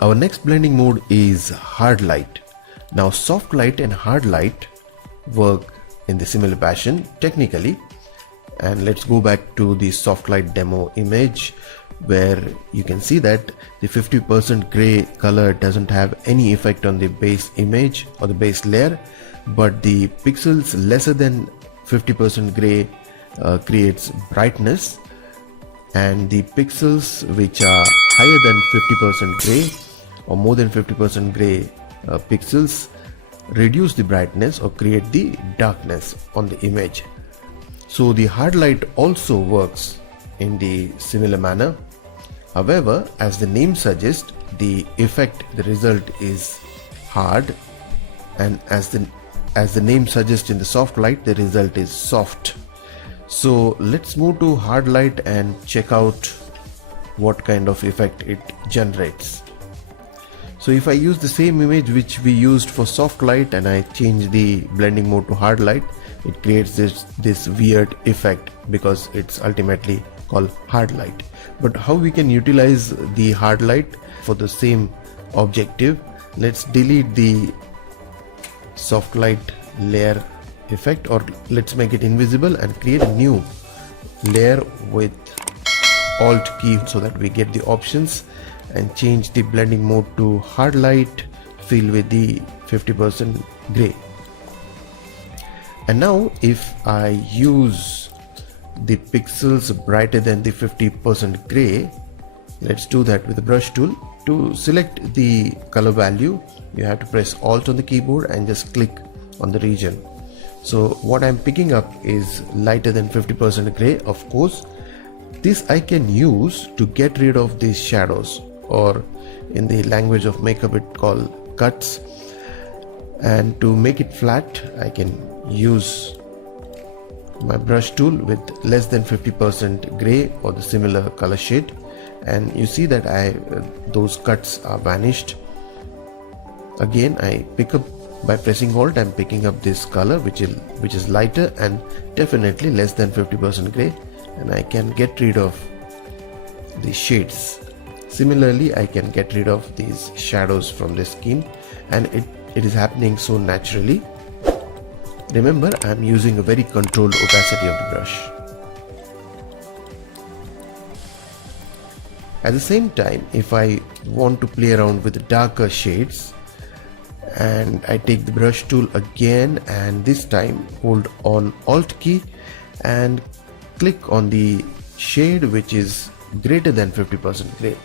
Our next blending mode is hard light. Now soft light and hard light work in the similar fashion technically, and let's go back to the soft light demo image where you can see that the 50% gray color doesn't have any effect on the base image or the base layer, but the pixels lesser than 50% gray creates brightness, and the pixels which are higher than 50% gray or more than 50% gray pixels reduce the brightness or create the darkness on the image. So the hard light also works in the similar manner. However, as the name suggests, the effect, the result is hard, and as the name suggests in the soft light, the result is soft. So let's move to hard light and check out what kind of effect it generates. So if I use the same image which we used for soft light and I change the blending mode to hard light, it creates this weird effect because it's ultimately called hard light. But how we can utilize the hard light for the same objective? Let's delete the soft light layer effect, or let's make it invisible and create a new layer with Alt key so that we get the options, and change the blending mode to hard light, fill with the 50% gray. And now if I use the pixels brighter than the 50% gray, let's do that with the brush tool. To select the color value, you have to press Alt on the keyboard and just click on the region. So what I'm picking up is lighter than 50% gray. Of course, this I can use to get rid of these shadows, or in the language of makeup it called cuts. And to make it flat, I can use my brush tool with less than 50% gray or the similar color shade, and you see that those cuts are vanished. Again, I pick up by pressing Alt. I'm picking up this color which is lighter and definitely less than 50% gray, and I can get rid of the shades. Similarly, I can get rid of these shadows from the skin, and it is happening so naturally. Remember, I'm using a very controlled opacity of the brush. At the same time, if I want to play around with the darker shades, and I take the brush tool again, and this time hold on Alt key and click on the shade which is greater than 50% gray.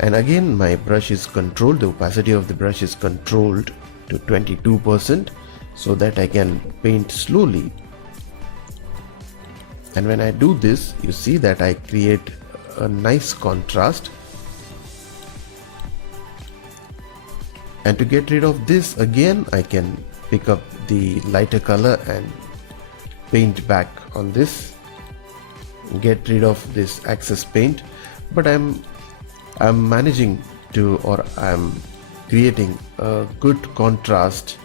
And again, my brush is controlled, the opacity of the brush is controlled to 22% so that I can paint slowly. And when I do this, you see that I create a nice contrast. And to get rid of this, again I can pick up the lighter color and paint back on this, get rid of this excess paint. But I'm managing to, or I'm creating a good contrast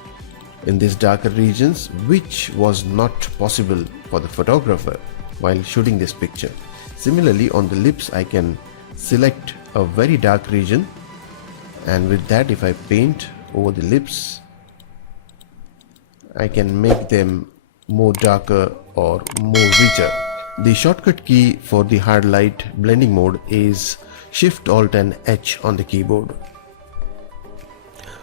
in these darker regions, which was not possible for the photographer while shooting this picture. Similarly, on the lips, I can select a very dark region, and with that, if I paint over the lips, I can make them more darker or more richer. The shortcut key for the hard light blending mode is Shift Alt and H on the keyboard.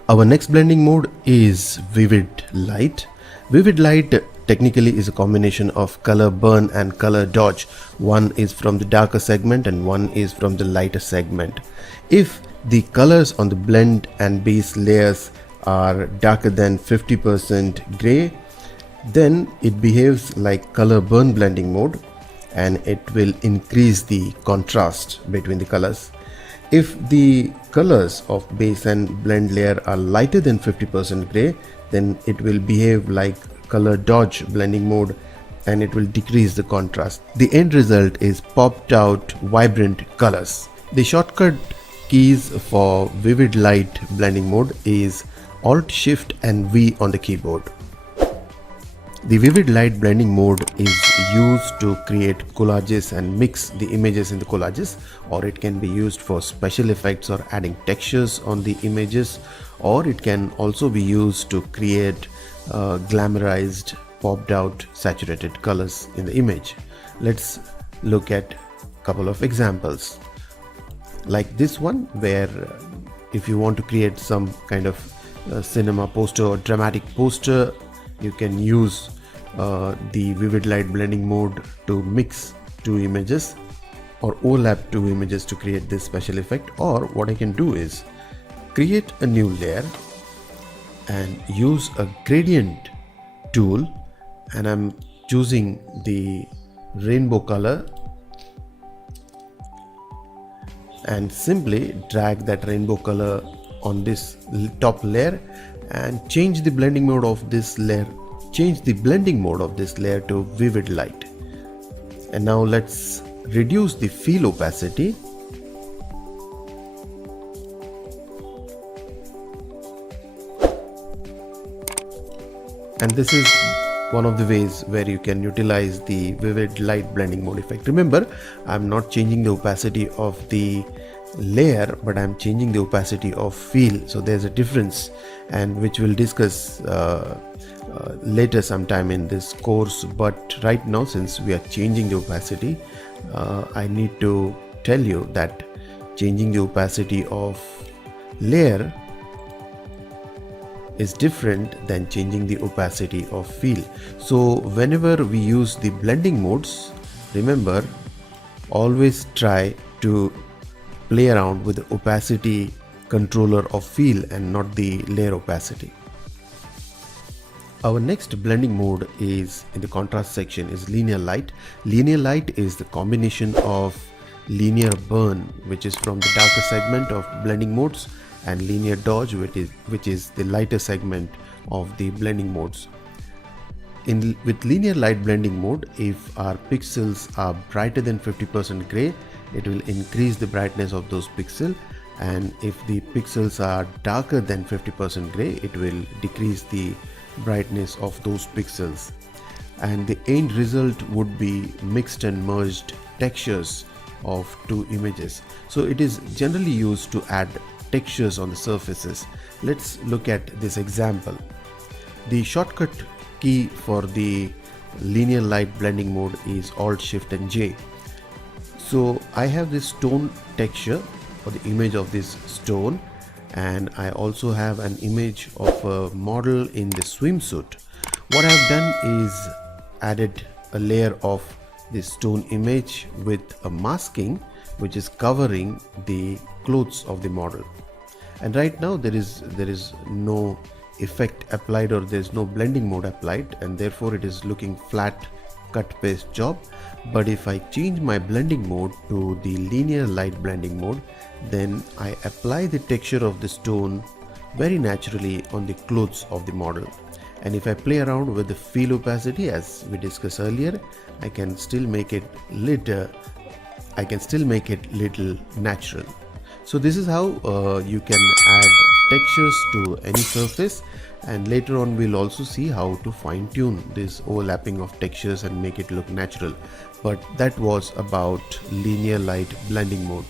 Our next blending mode is Vivid Light. Vivid Light technically is a combination of color burn and color dodge. One is from the darker segment and one is from the lighter segment. If the colors on the blend and base layers are darker than 50% gray, then it behaves like color burn blending mode, and it will increase the contrast between the colors. If the colors of base and blend layer are lighter than 50% gray, then it will behave like color dodge blending mode, and it will decrease the contrast. The end result is popped out vibrant colors. The shortcut keys for Vivid Light blending mode is Alt, Shift and V on the keyboard. The vivid light blending mode is used to create collages and mix the images in the collages, or it can be used for special effects or adding textures on the images, or it can also be used to create glamorized, popped out, saturated colors in the image. Let's look at a couple of examples like this one, where if you want to create some kind of cinema poster or dramatic poster, you can use the vivid light blending mode to mix two images or overlap two images to create this special effect. Or what I can do is create a new layer and use a gradient tool, and I'm choosing the rainbow color and simply drag that rainbow color on this top layer and change the blending mode of this layer to vivid light. And now let's reduce the fill opacity and this is one of the ways where you can utilize the vivid light blending mode effect. Remember, I'm not changing the opacity of the layer, but I'm changing the opacity of fill. So there's a difference, and which we'll discuss later sometime in this course. But right now, since we are changing the opacity, I need to tell you that changing the opacity of layer is different than changing the opacity of fill. So whenever we use the blending modes, remember, always try to play around with the opacity controller of fill and not the layer opacity. Our next blending mode is in the contrast section is linear light. Linear light is the combination of linear burn, which is from the darker segment of blending modes, and linear dodge, which is the lighter segment of the blending modes. With linear light blending mode, if our pixels are brighter than 50% gray, it will increase the brightness of those pixels, and if the pixels are darker than 50% gray, it will decrease the brightness of those pixels. And the end result would be mixed and merged textures of two images. So it is generally used to add textures on the surfaces. Let's look at this example. The shortcut key for the linear light blending mode is Alt Shift and J. So I have this stone texture or the image of this stone, and I also have an image of a model in the swimsuit. What I've done is added a layer of this stone image with a masking which is covering the clothes of the model. And right now there is no effect applied, or there is no blending mode applied, and therefore it is looking flat cut paste job. But if I change my blending mode to the linear light blending mode, then I apply the texture of the stone very naturally on the clothes of the model. And if I play around with the fill opacity as we discussed earlier, I can still make it little natural. So this is how you can add textures to any surface, and later on we'll also see how to fine-tune this overlapping of textures and make it look natural. But that was about linear light blending mode.